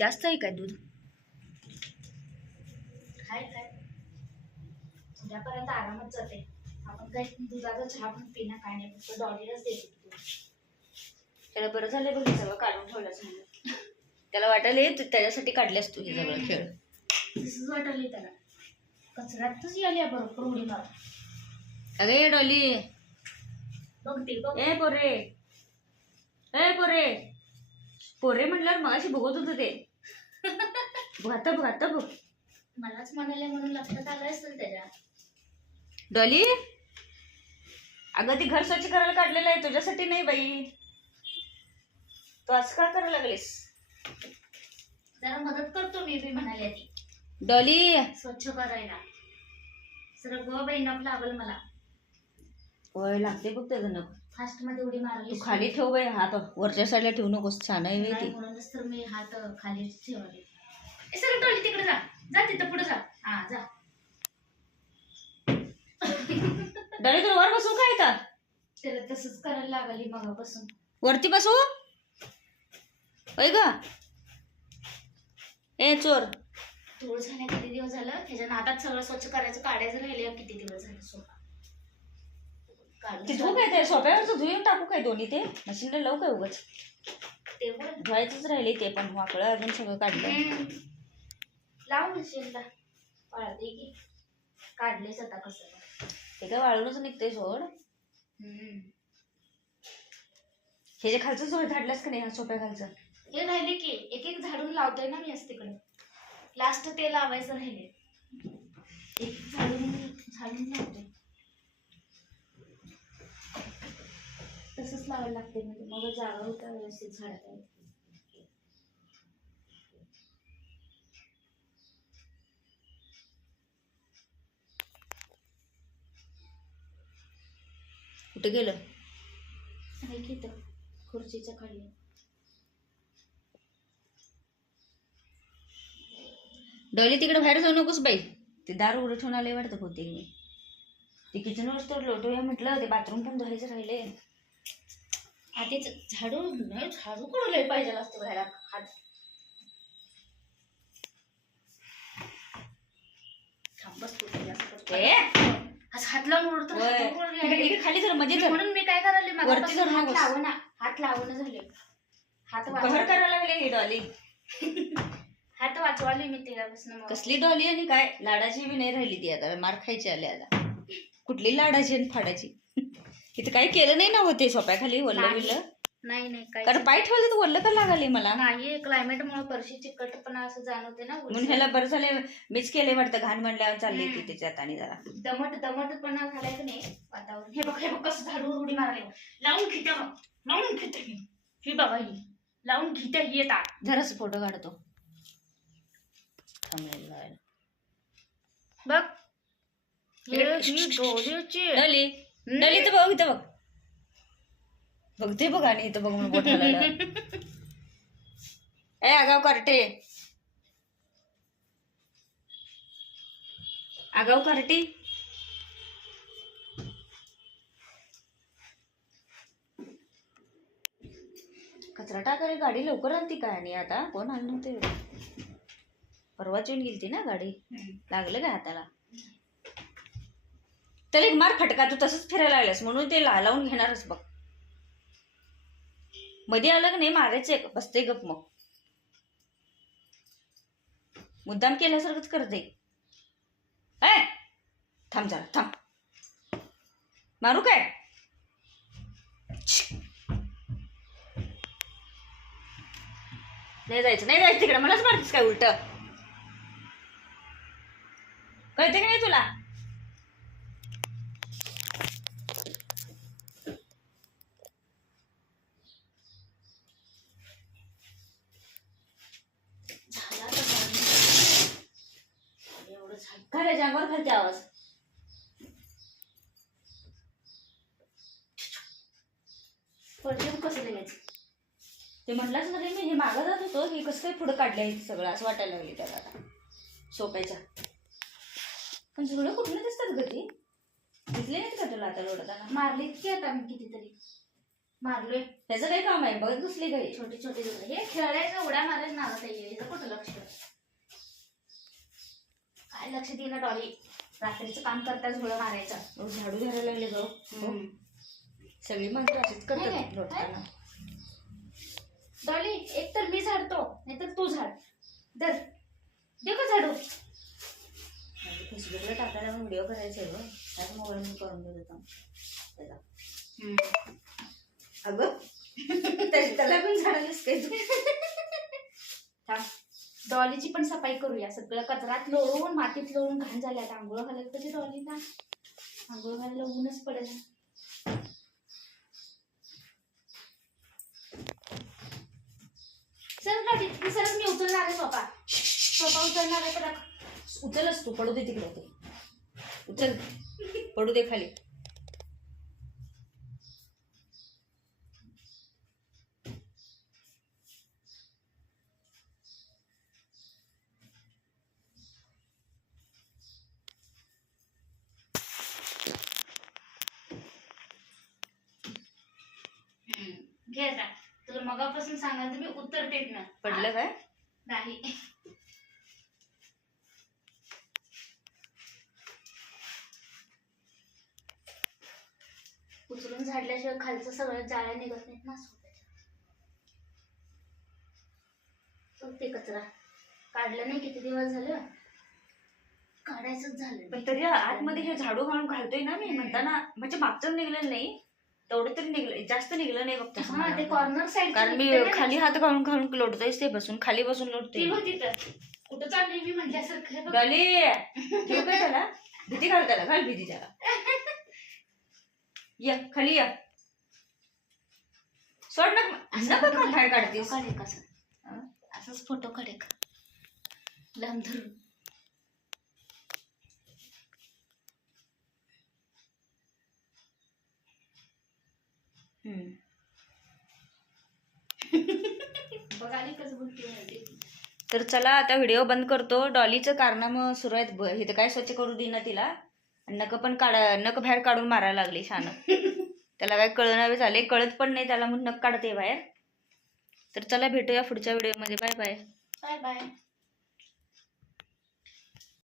जास्त आहे काय दूध? हाय काय उद्यापर्यंत आरामात जाते. आपण काय दुधाचा चहा पण पिणं काय नाही, फक्त डॉलीलाच देते. त्याला बरं झालं बघ, सगळं काढून ठेवलंच नाही. त्याला वाटायला त्याच्यासाठी काढलेस तू हे सगळं खेळ. तसंच वाटले त्याला, कचऱ्यातच यायला बरोबर उडी मार. अरे डॉली बघते बघ. ए पोरे, ए पोरे, पोरे म्हटल्यावर मगाशी बघत होतं ते. आता बघ आता बघ. मलाच म्हणाले म्हणून लक्षात आलं असेल त्याच्या. डॉली अगं ती घर स्वच्छ करायला काढलेलं आहे तुझ्यासाठी नाही बाई. तू असं का करायला लागलीस? जरा मदत करतो मी बी म्हणाले ती. डॉली स्वच्छ करायला सगळं गो बाई नक लागल मला. वय लागते बघ त्याचं नक. फास्ट मध्ये उडी मारली. तू खाली ठेव बाई, हात वरच्या साईडला ठेवू नकोस. छान आहे बाई ती. म्हणूनच तर मी हात खाली ठेवले. सगळं टोली तिकडे जा, जा तिथं पुढे जा. हा जा. डॉली तुला वर बसू काय येतात? त्याला तसंच करायला लागली मगापासून. वरती बसू होय ग? ए चोर, धूळ झाल्या किती दिवस झालं, त्याच्या नादात सगळं स्वच्छ करायचं काढायचं राहिले. किती दिवस झाले सोफा ते धुवू काय? ते सोप्यावरचं धुवून टाकू काय दोन्ही? ते मशीनला लावू काय उगाच? ते पण धुवायचंच राहिले ते पण. वाकळं अजून सगळं काढलं. लाव मशीनला वाळते की. काढलेच आता कसं ते काय वाळूनच निघते सोड. हे जे खालचं झाडलंस का नाही, हा सोप्या खालचं हे राहिले की एक एक झाडून लावतोय ना मी. आज तिकडे लास्ट ते लावायचं राहिले. एक झाडून झाडून लावतोय. तसंच लावायला लागते म्हणजे मग जागा होता व्यवस्थित झाडात. कुठे गेलं? की खुर्चीच्या खाली. डॉली तिकडे बाहेर जाऊ नकोस बाई. ते दार उघडं ठेवून आले वाटतं होते मी. ते किचनवर तर लोटूया म्हटलं. ते बाथरूम पण धुवायचं राहिले. आधीच झाडू नाही, झाडू कडून लय पाहिजे असते बाहेर हात. थांबस हात लावून उडतो खाली जर म्हणजे म्हणून मी काय करायला वरती जर हात लावणं, हात लावणं झाले. हात बाहेर करायला लागले ही डॉली. हात वाचवाले मी तेव्हापासून. कसली डॉली आणि काय लाडाची बी नाही राहिली ती. आता मार खायची आली आता. कुठली लाडाची आणि फाडाची? इथं काही केलं नाही ना होते सोप्याखाली वल्ल बिल्ल? नाही नाही काय. कारण पाय ठेवलं तर वल्ल तर लागाले मला. नाही क्लायमेट मुळे परशी चिकटपणा असं जाणवते ना. म्हणून ह्याला बरं झाले मीच केले वाटतं. घाण म्हणल्यावर चालली ती त्याच्यात. आणि जरा दमटपणा झालाय की नाही वातावरण. हे बघ हे बघ कसं झाडून उडी मारले. लावून घेत्या बघ, लावून घेते ही बघा. ही लावून घेत्या येतात. जराच फोटो काढतो बघ. डॉली डॉली इथं बघ, इथं बघ. बघते बघ आणि इथं बघ म्हणून बोट. ए आगाव कार्टे, आगाव कार्टी. कचरा टाकायला गाडी लवकर आणती काय? आणि आता कोण आलं नव्हते. परवाच येऊन गेलती ना गाडी. लागलं काय हाताला? त्याला एक मार फटका. तू तसंच फिरायला लागलास म्हणून ते लावून घेणारच बघ. मध्ये आलं का नाही मारायचं. बसते गप मग. मुद्दाम केल्यासारखंच करते. थांब जरा थांब. मारू काय? नाही जायचं, नाही जायचं तिकडे. मलाच मारतीस काय उलट? कळते का नाही तुला? घालायच्या अंगावर घालते आवाज. कसं द्यायचं ते म्हटलंच ना मी. हे मागं जात होतो. हे कसं काय पुढं काढलंय सगळं असं वाटायला लागले त्याला आता सोप्याच्या. पण सगळं कुठलं दिसतात ग ती? दिसले नाहीत का तुला आता लोटताना? मारलीत की आता मी कितीतरी मारलोय. त्याचं काही काम आहे बघ. दुसरी काही छोटे छोटे हे खेळायचं उड्या मारायचं नावात आहे. कुठं लक्ष काय लक्ष देईना डॉली रात्रीचं काम करताच झोळं मारायचं अहो, झाडू धरायला लागले जाऊ सगळी माणसं अशीच करतात नाही, लोटताना. डॉली एक तर मी झाडतो नाहीतर तू झाड धर दे का झाडू फेसबुकला टाकायला व्हिडिओ करायचे ग त्याच मोबाईल मी करून देत होता त्याला. अगं त्याला पण झाडालीस काय तू? थांब. डॉलीची पण सफाई करूया सगळं कचरात लोळून मातीत लोळून घाण झाल्या आता आंघोळ घालायला कधी डॉलीला आंघोळ घालायला ऊनच पडेल सर डॉली मी सरच मी उचलणार आहे सोफा उचलणार आहे तर उचलच तू पडू दे तिकडे ते उचल पडू दे खाली. घे आता तुला मगापासून सांगाल तुम्ही उत्तर देत ना पडलं काय? नाही उचलून झाडल्याशिवाय खालचं सगळं जाळ्या निघत नाहीत ना ते कचरा काढलं नाही किती दिवस झालं काढायचंच झालं पण तरी आतमध्ये हे झाडू घालून घालतोय ना मी म्हणताना म्हणजे मागचं निघलेलं नाही तेवढं तरी निघलं जास्त निघलं नाही बघ तसं हा ते मला. कॉर्नर साईड कारण मी खाली हात घालून घालून लोटतोयच ते बसून खाली बसून लोटतोय. कुठं चालली मी म्हटल्यासारखं गाली ठेव काय त्याला भीती घाल त्याला घाल भीती त्याला या खाली या सोड नका बाहेर काढतेस. काढे कसं असंच फोटो काढे लांब धरून बघाली कसं बोलते तर चला आता व्हिडिओ बंद करतो. डॉलीचं कारनामं सुरू आहेत इथं काय स्वच्छ करू देईना तिला नख पण नख बाहेर काढून मारायला लागली छान त्याला काय कळणावे झाले कळत पण नाही त्याला म्हणून नख काढते बाहेर. तर चला भेटूया पुढच्या व्हिडिओमध्ये. Bye bye. Bye bye.